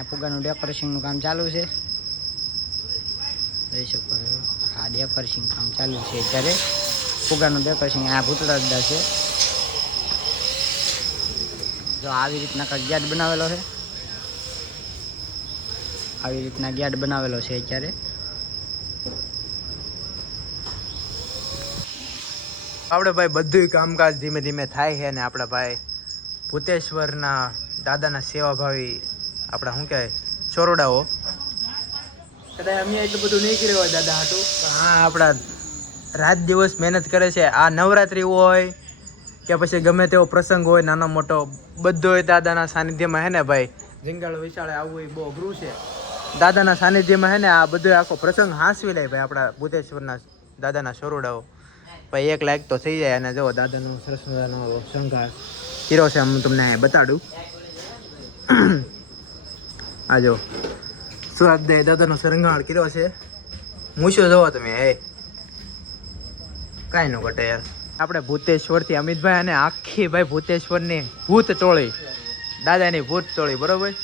અહીંયા ફુગાનું ડેકોરેશનનું કામ ચાલુ છે. જોઈ શકો આ ડેકોરેશન કામ ચાલુ છે અત્યારે. ફુગાનું ડેકોરેશન આ ભૂતળા દાદા છે. જો આવી રીતના કાંઈક ગેટ બનાવેલો છે. આવી રીતના ગેટ બનાવેલો છે અત્યારે. આપણે ભાઈ બધું કામકાજ ધીમે ધીમે થાય છે ને આપણા ભાઈ ભૂતેશ્વરના દાદાના સેવાભાવી આપણા શું કહેવાય ચોરોડાઓ કદાચ અમે એટલું બધું નહીં કર્યું હોય દાદા હાટું હા આપણા રાત દિવસ મહેનત કરે છે. આ નવરાત્રિ હોય કે પછી ગમે તેવો પ્રસંગ હોય નાનો મોટો બધો હોય દાદાના સાનિધ્યમાં હે ને ભાઈ જંગાળ વિશાળે આવવું એ બહુ અઘરું છે. દાદાના સાનિધ્યમાં હે ને આ બધો આખો પ્રસંગ હાંસવી લે ભાઈ આપણા ભૂતેશ્વરના દાદાના ચોરોડાઓ. ભાઈ એક લાયક તો થઈ જાય અને જો દાદાનો સરસ મજાનો શણગાર કર્યો છે. હું તમને બતાડું. આ જો સુરત દાદાનો શણગાર કર્યો છે. મૂછો જોવો તમે હે કાંઈ ન ઘટે યાર. આપણે ભૂતેશ્વરથી અમિતભાઈ અને આખી ભાઈ ભૂતેશ્વરની ભૂત ટોળી દાદાની ભૂત ટોળી બરોબર.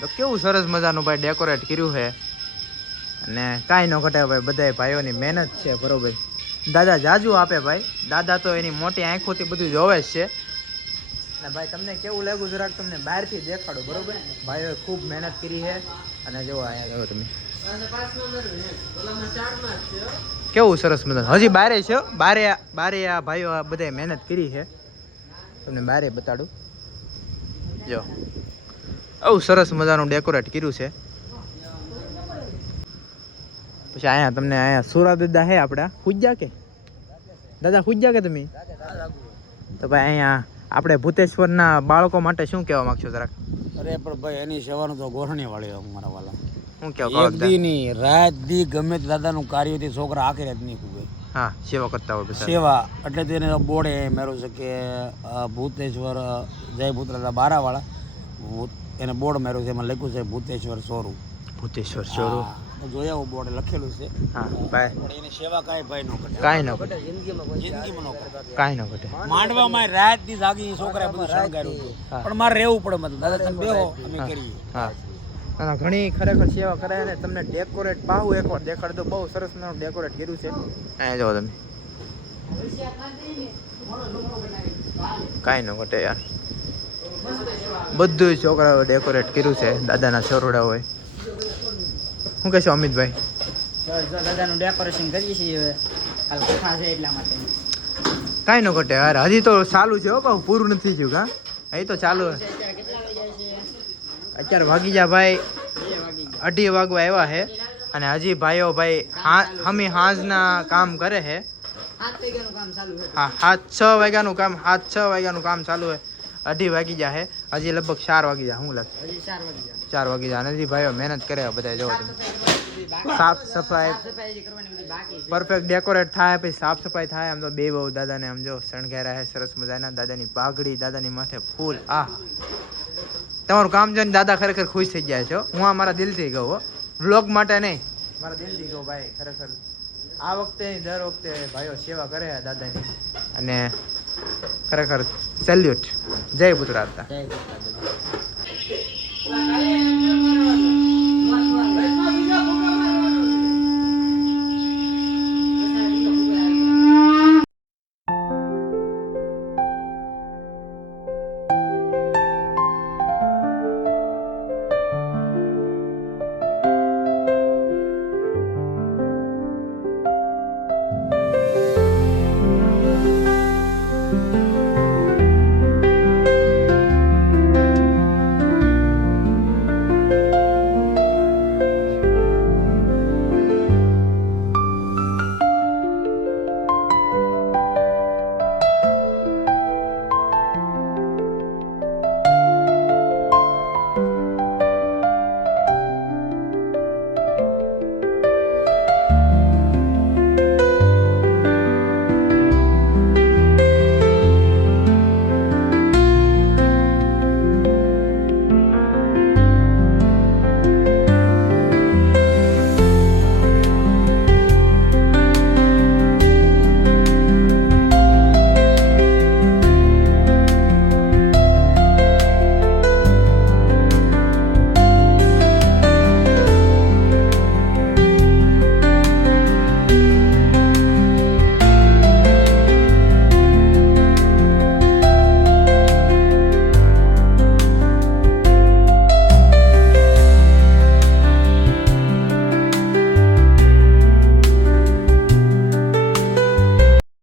તો કેવું સરસ મજાનું ભાઈ ડેકોરેટ કર્યું છે અને કાંઈ ન ઘટે ભાઈ બધા ભાઈઓની મહેનત છે બરોબર. દાદા જાજુ આપે ભાઈ. દાદા તો એની મોટી આંખોથી બધું જોવે જ છે. અને ભાઈ તમને કેવું લાગ્યું જરાક તમને બહારથી દેખાડો બરોબર. ભાઈઓએ ખૂબ મહેનત કરી છે અને જો અહીંયા જો તમે કેવું સરસ મજાનું હજી બારે છે. બારે આ ભાઈઓ બધાએ મહેનત કરી છે. તમને બારે બતાડું જો આવું સરસ મજાનું ડેકોરેટ કર્યું છે. પછી અહીંયા તમને અહીંયા સુરા દાદા હે આપણા પૂજ્યા કે દાદા પૂજ્યા કે તમે તો ભાઈ અહીંયા આપણે ભૂતેશ્વરના બાળકો માટે શું કહેવા માંગશો જરાક? અરે પણ ભાઈ એની સેવાનું તો ગોઠણી વાળી અમારા વાલા શું કહેવા એક દી ની રાત દી ગમે તે દાદાનું કાર્યથી છોકરા આખી રાત નહીં ખૂબે હા સેવા કરતા હોય સેવા એટલે તેને બોર્ડે મેળવું છે કે ભૂતેશ્વર જય ભૂતરાજા બારાવાળા એને બોર્ડ મેળવ્યું છે. એમાં લખ્યું છે ભૂતેશ્વર સોરું. ભૂતેશ્વર ચોરું જોયા બોર્ડે લખેલું છે. હા ભાઈ પણ એની સેવા કાંઈ ભાઈ ન કરે. કાંઈ ન ઘટે જિંદગીમાં ન કરે. કાંઈ ન ઘટે. માંડવામાં રાત દી જાગી છોકરા બધું શણગાર્યું હતું. પણ મારે રહેવું પડે મતલબ દાદા તમે બેહો અમે કરીએ. હા ના ઘણી ખરેખર સેવા કરાય ને તમને ડેકોરેટ બાહુ એકવાર દેખાડ દો. બહુ સરસ મજાનું ડેકોરેટ કર્યું છે. અહીંયા જો તમે કાંઈ ન ઘટે યાર. બધું છોકરાઓ ડેકોરેટ કર્યું છે દાદાના છોરડા હોય. શું કહેશો અમિતભાઈ? દાદાનું ડેકોરેશન કરીએ છીએ હવે. કાલ કથા છે એટલા માટે. કાંઈ ન ઘટે યાર. હજી તો ચાલુ છે હો કહું પૂરું નથી થયું. કા અહીં તો ચાલુ અત્યારે વાગી જા ભાઈ 2:30 વાગવા આવ્યા છે અને હજી ભાઈઓ ભાઈ હમી હાંજના કામ કરે છે. 7 વાગ્યાનું કામ ચાલુ છે. હા 6 વાગ્યાનું કામ 6 વાગ્યાનું કામ ચાલુ છે. 2:30 વાગી જાય છે. હજી લગભગ 4 વાગી જાય. શું લાગે? હજી 4 વાગી જાય. 4 વાગી જાય. હજી ભાઈઓ મહેનત કરે બધા. જો તમે સાફ સફાઈ કરવાની બધી બાકી છે. પરફેક્ટ ડેકોરેટ થાય પછી સાફ સફાઈ થાય. આમ તો બે બહુ દાદાને આમ જો શણગાર્યા છે સરસ મજાના. દાદાની પાઘડી દાદાની માથે ફૂલ. આ તમારું કામ જોઈને દાદા ખરેખર ખુશ થઈ ગયા છો. હું આ મારા દિલથી કહું હો વ્લોગ માટે નહીં મારા દિલથી કહું ભાઈ. ખરેખર આ વખતે દર વખતે ભાઈઓ સેવા કરે દાદાની અને ખરેખર સેલ્યુટ. જય ભૂતરાજા. જય ભૂતરાજા.